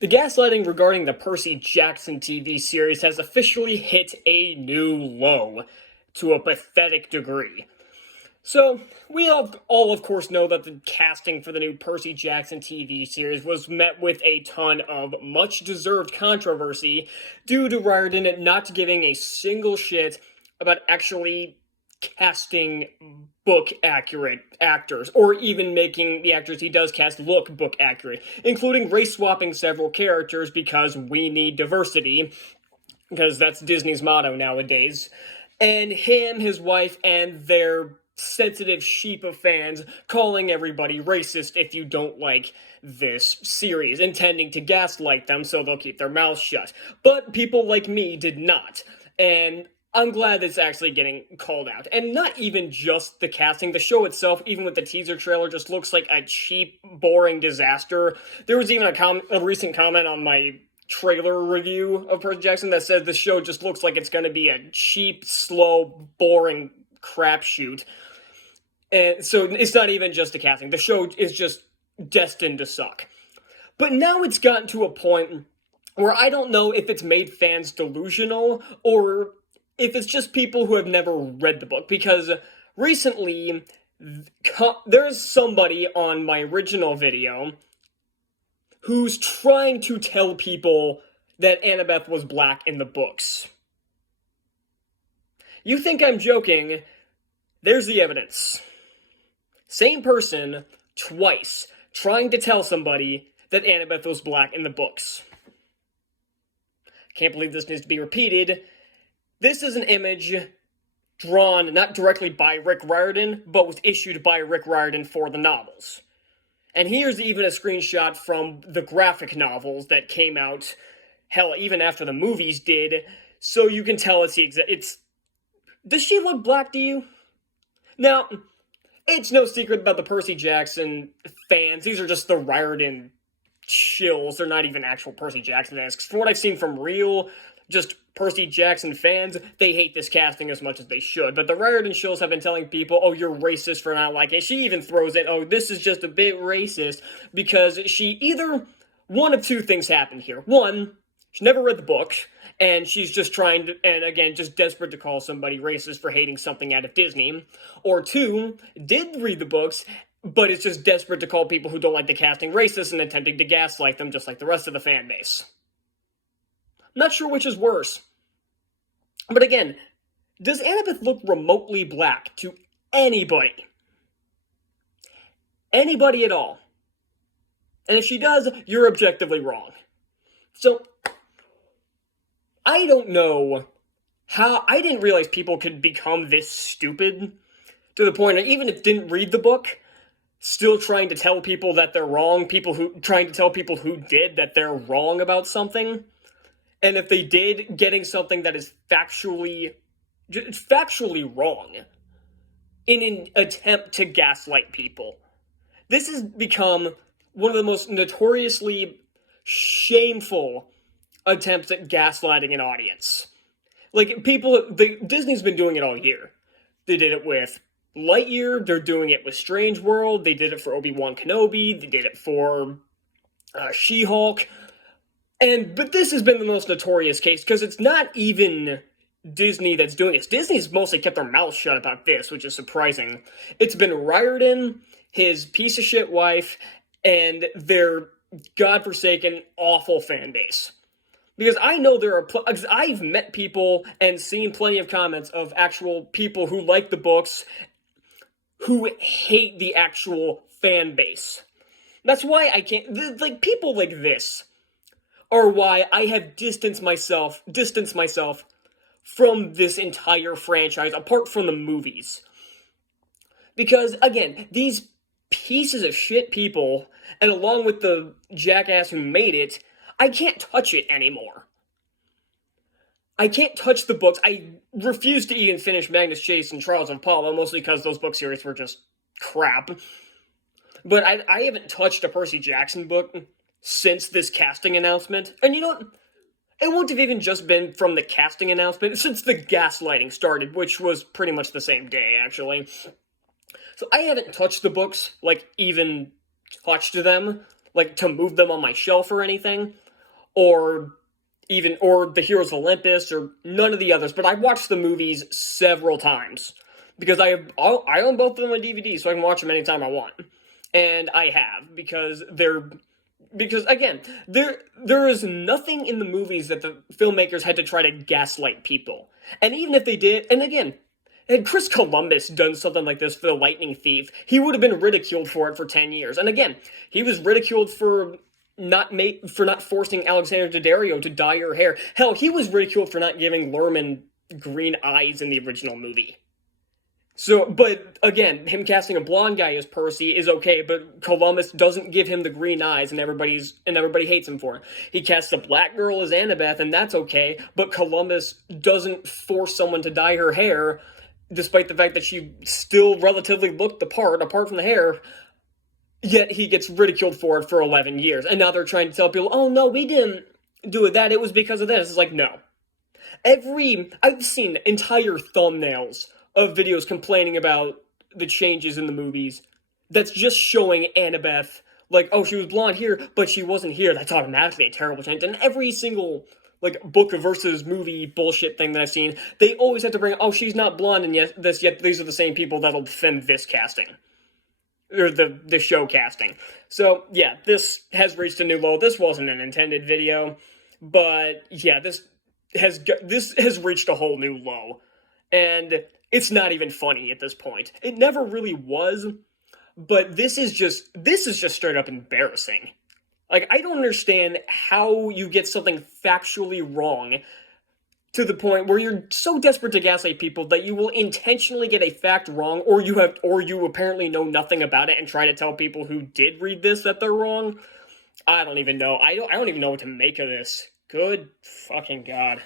The gaslighting regarding the Percy Jackson TV series has officially hit a new low to a pathetic degree. So, we all of course know that the casting for the new Percy Jackson TV series was met with a ton of much-deserved controversy due to Riordan not giving a single shit about actually casting book accurate actors, or even making the actors he does cast look book accurate, including race swapping several characters because we need diversity, because that's Disney's motto nowadays. And him, his wife, and their sensitive sheep of fans calling everybody racist if you don't like this series, intending to gaslight them so they'll keep their mouths shut. But people like me did not. And I'm glad it's actually getting called out. And not even just the casting. The show itself, even with the teaser trailer, just looks like a cheap, boring disaster. There was even a recent comment on my trailer review of Percy Jackson that says the show just looks like it's going to be a cheap, slow, boring crapshoot. And so it's not even just the casting. The show is just destined to suck. But now it's gotten to a point where I don't know if it's made fans delusional or if it's just people who have never read the book, because recently there's somebody on my original video who's trying to tell people that Annabeth was black in the books. You think I'm joking? There's the evidence. Same person, twice, trying to tell somebody that Annabeth was black in the books. Can't believe this needs to be repeated. This is an image drawn not directly by Rick Riordan, but was issued by Rick Riordan for the novels. And here's even a screenshot from the graphic novels that came out, hell, even after the movies did, so you can tell it's... Does she look black to you? Now, it's no secret about the Percy Jackson fans. These are just the Riordan shills. They're not even actual Percy Jackson-esque. From what I've seen from real, just Percy Jackson fans, they hate this casting as much as they should. But the Riordan shills have been telling people, oh, you're racist for not liking it. She even throws in, oh, this is just a bit racist, because she either... One of two things happened here. One, she never read the book, and she's just trying to, and again, just desperate to call somebody racist for hating something out of Disney. Or two, did read the books, but it's just desperate to call people who don't like the casting racist and attempting to gaslight them just like the rest of the fan base. Not sure which is worse. But again, does Annabeth look remotely black to anybody? Anybody at all? And if she does, you're objectively wrong. So, I don't know how... I didn't realize people could become this stupid to the point that even if didn't read the book, still trying to tell people that they're wrong, trying to tell people who did that they're wrong about something. And if they did, getting something that is factually wrong in an attempt to gaslight people. This has become one of the most notoriously shameful attempts at gaslighting an audience. Like, Disney's been doing it all year. They did it with Lightyear, they're doing it with Strange World, they did it for Obi-Wan Kenobi, they did it for She-Hulk. But this has been the most notorious case, because it's not even Disney that's doing this. Disney's mostly kept their mouth shut about this, which is surprising. It's been Riordan, his piece of shit wife, and their godforsaken, awful fan base. Because I know I've met people and seen plenty of comments of actual people who like the books, who hate the actual fan base. That's why I can't, like, people like this are why I have distanced myself from this entire franchise, apart from the movies. Because, again, these pieces of shit people, and along with the jackass who made it, I can't touch it anymore. I can't touch the books. I refuse to even finish Magnus Chase and Trials of Apollo, mostly because those book series were just crap. But I haven't touched a Percy Jackson book since this casting announcement. And you know what? It wouldn't have even just been from the casting announcement, since the gaslighting started, which was pretty much the same day, actually. So I haven't touched the books, like, even touched them, like, to move them on my shelf or anything. or the Heroes of Olympus, or none of the others, but I've watched the movies several times. Because I own both of them on DVD, so I can watch them anytime I want. And I have, because again, there is nothing in the movies that the filmmakers had to try to gaslight people. And even if they did, and again, had Chris Columbus done something like this for The Lightning Thief, he would have been ridiculed for it for 10 years. And again, he was ridiculed for not forcing Alexandra Daddario to dye her hair. Hell, he was ridiculed for not giving Lerman green eyes in the original movie. So, but again, him casting a blonde guy as Percy is okay, but Columbus doesn't give him the green eyes, and everybody hates him for it. He casts a black girl as Annabeth, and that's okay, but Columbus doesn't force someone to dye her hair, despite the fact that she still relatively looked the part, apart from the hair. Yet he gets ridiculed for it for 11 years, and now they're trying to tell people, "Oh no, we didn't do that. It was because of this." It's like, no. I've seen entire thumbnails of videos complaining about the changes in the movies that's just showing Annabeth, like, oh, she was blonde here, but she wasn't here. That's automatically a terrible change. And every single, like, book versus movie bullshit thing that I've seen, they always have to bring, oh, she's not blonde, and yet these are the same people that'll defend this casting. Or the show casting. So, yeah, this has reached a new low. This wasn't an intended video, but, yeah, this has reached a whole new low. And it's not even funny at this point. It never really was, but this is just straight up embarrassing. Like, I don't understand how you get something factually wrong to the point where you're so desperate to gaslight people that you will intentionally get a fact wrong, or you apparently know nothing about it and try to tell people who did read this that they're wrong. I don't even know. I don't even know what to make of this. Good fucking God.